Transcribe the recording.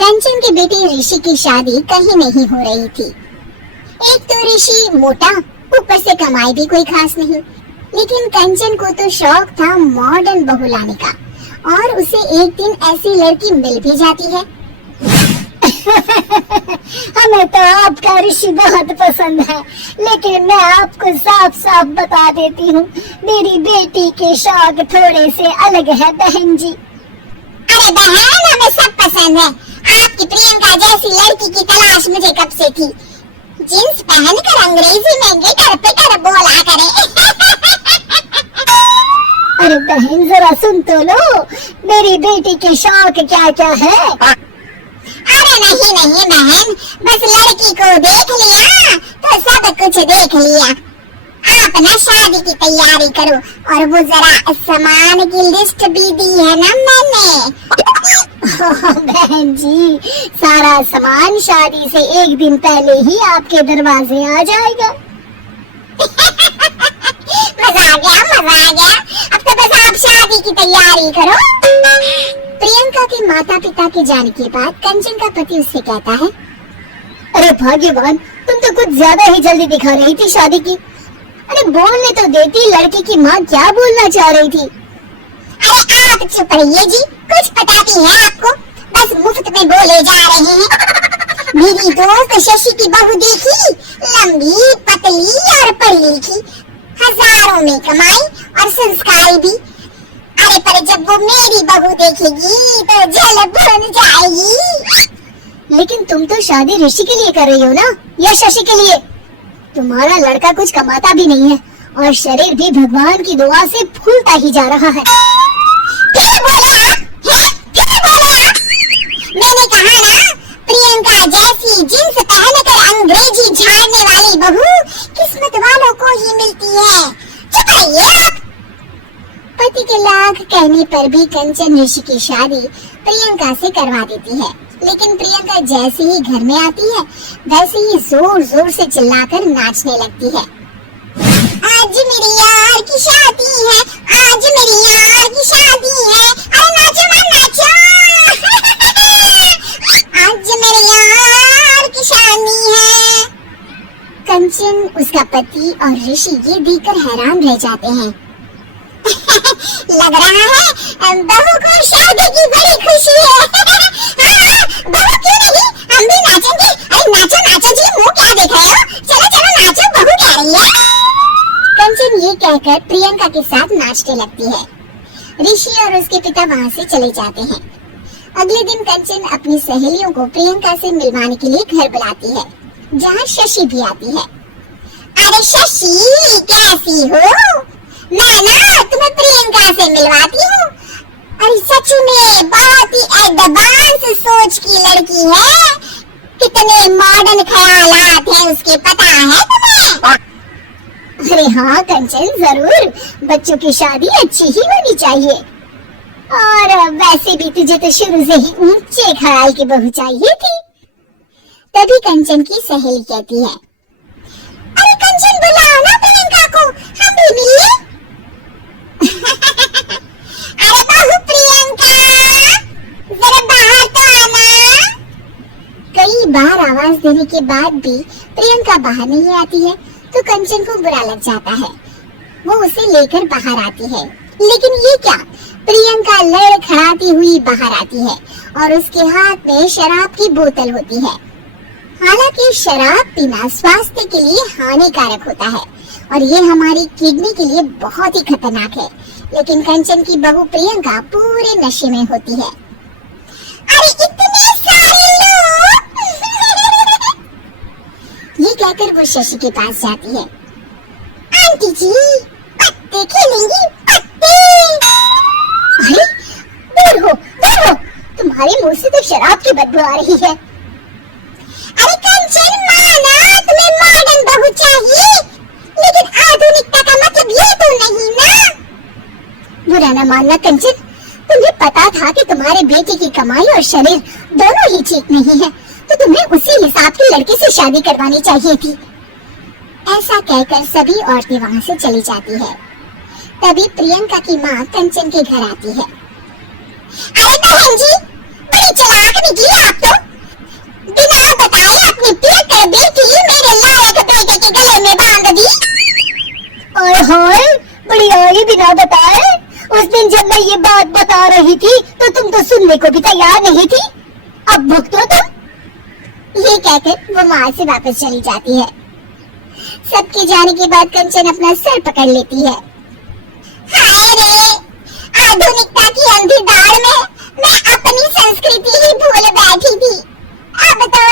कंचन के बेटे ऋषि की शादी कहीं नहीं हो रही थी। एक तो ऋषि मोटा, ऊपर से कमाई भी कोई खास नहीं। लेकिन कंचन को तो शौक था मॉडर्न बहू लाने का, और उसे एक दिन ऐसी लड़की मिल भी जाती है। हमें तो आपका ऋषि बहुत पसंद है, लेकिन मैं आपको साफ साफ बता देती हूँ, मेरी बेटी के शौक थोड़े से अलग है बहन जी। अरे बहन, हमें सब पसंद है। आपकी प्रियंका जैसी लड़की की तलाश मुझे कब से थी। जींस पहनकर अंग्रेजी में गिटर पिटर बोला करे। अरे बहन, जरा सुन तो लो, मेरी बेटी के शौक क्या क्या है। अरे नहीं नहीं बहन, बस लड़की को देख लिया तो सब कुछ देख लिया। आप ना शादी की तैयारी करो, और वो जरा सामान की लिस्ट भी दी है ना मैंने। बहन जी, सारा सामान शादी से एक दिन पहले ही आपके दरवाजे आ जाएगा। मजा आ गया, मजा आ गया। अब तो बस आप शादी की तैयारी करो। प्रियंका के माता पिता के जाने के बाद कंचन का पति उससे कहता है, अरे भाग्यवान, तुम तो कुछ ज्यादा ही जल्दी दिखा रही थी शादी की। अरे बोलने तो देती, लड़की की माँ क्या बोलना चाह रही थी। अरे आप चुप रहिए जी, कुछ बताती है आपको, बस मुफ्त में बोले जा रहे हैं। मेरी दोस्त शशि की बहू देखी, लंबी पतली और पढ़ी लिखी, हजारों में कमाई और संस्कारी भी। अरे पर जब वो मेरी बहू देखेगी तो जल बन जाएगी। लेकिन तुम तो शादी ऋषि के लिए कर रही हो ना, या शशि के लिए? तुम्हारा लड़का कुछ कमाता भी नहीं है, और शरीर भी भगवान की दुआ से फूलता ही जा रहा है। क्या बोले आप? क्या बोले आप? मैंने कहा ना, प्रियंका जैसी जींस पहनकर अंग्रेजी झाड़ने वाली बहू किस्मत वालों को ही मिलती है। चुप रहिए आप। पति के लाख कहने पर भी कंचन ऋषि की शादी प्रियंका से करवा देती है। लेकिन प्रियंका जैसे ही घर में आती है, वैसे ही जोर जोर से चिल्लाकर नाचने लगती है। आज मेरी यार की शादी है, आज मेरी यार की शादी है, अरे नाचो मत नाचो। आज मेरे यार की शादी है। कंचन, उसका पति और ऋषि ये देखकर हैरान रह जाते हैं। लग रहा है बहू को शादी की बड़ी खुशी है। बहू क्यों नहीं, हम भी नाचेंगे। अरे नाचो नाचो जी, मुंह क्या देख रहे हो, चलो चलो नाचो, बहू कह रही है। कंचन ये कहकर प्रियंका के साथ नाचने लगती है। ऋषि और उसके पिता वहाँ से चले जाते हैं। अगले दिन कंचन अपनी सहेलियों को प्रियंका से मिलवाने के लिए घर बुलाती है, जहाँ शशि भी आती है। अरे शशि, कैसी हो? मैं ना तुम्हें प्रियंका से मिलवाती हूँ। अरे सच में बहुत ही एडवांस सोच की लड़की है, कितने मॉडर्न ख्यालात हैं उसके, पता है तुम्हें? अरे हाँ कंचन, जरूर, बच्चों की शादी अच्छी ही होनी चाहिए। और वैसे भी तुझे तो शुरू से ही ऊंचे ख्याल की बहू चाहिए थी। तभी कंचन की सहेली कहती है, अरे कंचन बुलाओ ना प्रियंका को, हम भी मिल लें। अरे बहू प्रियंका, जरा बाहर तो आना। कई बार आवाज देने के बाद भी प्रियंका बाहर नहीं आती है, तो कंचन को बुरा लग जाता है। वो उसे लेकर बाहर आती है, लेकिन ये क्या, प्रियंका लड़खड़ाती हुई बाहर आती है और उसके हाथ में शराब की बोतल होती है। हालांकि शराब पीना स्वास्थ्य के लिए हानिकारक होता है और ये हमारी किडनी के लिए बहुत ही खतरनाक है, लेकिन कंचन की बहू प्रियंका पूरे नशे में होती है। अरे इतने सारे लोग। ये कहकर वो शशि के पास जाती है। आंटी जी, पत्ते खेलेंगी, पत्ते। अरे दूर हो, दूर हो, तुम्हारे मुंह से तो शराब की बदबू आ रही है। अरे कंचन, माना तुम्हें मॉडर्न बहू चाहिए, लेकिन आधुनिकता का मतलब ये तो नहीं ना। बुरा न मानना कंचन, तुम्हें पता था कि तुम्हारे बेटे की कमाई और शरीर दोनों ही ठीक नहीं है, तो तुम्हें उसी हिसाब की लड़की से शादी करवानी चाहिए थी। ऐसा कहकर सभी औरतें वहाँ से चली जाती है। तभी प्रियंका की माँ कंचन के घर आती है। अरे बहन जी, बड़ी चालाक निकली आप तो। बुढ़ी आई बिना बताए। उस दिन जब मैं ये बात बता रही थी तो तुम तो सुनने को भी तैयार नहीं थी। अब भुगतो तुम। ये कहकर वो वहाँ से वापस चली जाती है। सबके जाने के बाद कंचन अपना सर पकड़ लेती है। हाय रे, आधुनिकता की अंधी दाड़ में मैं अपनी संस्कृति ही भूल बैठी थी। अब तो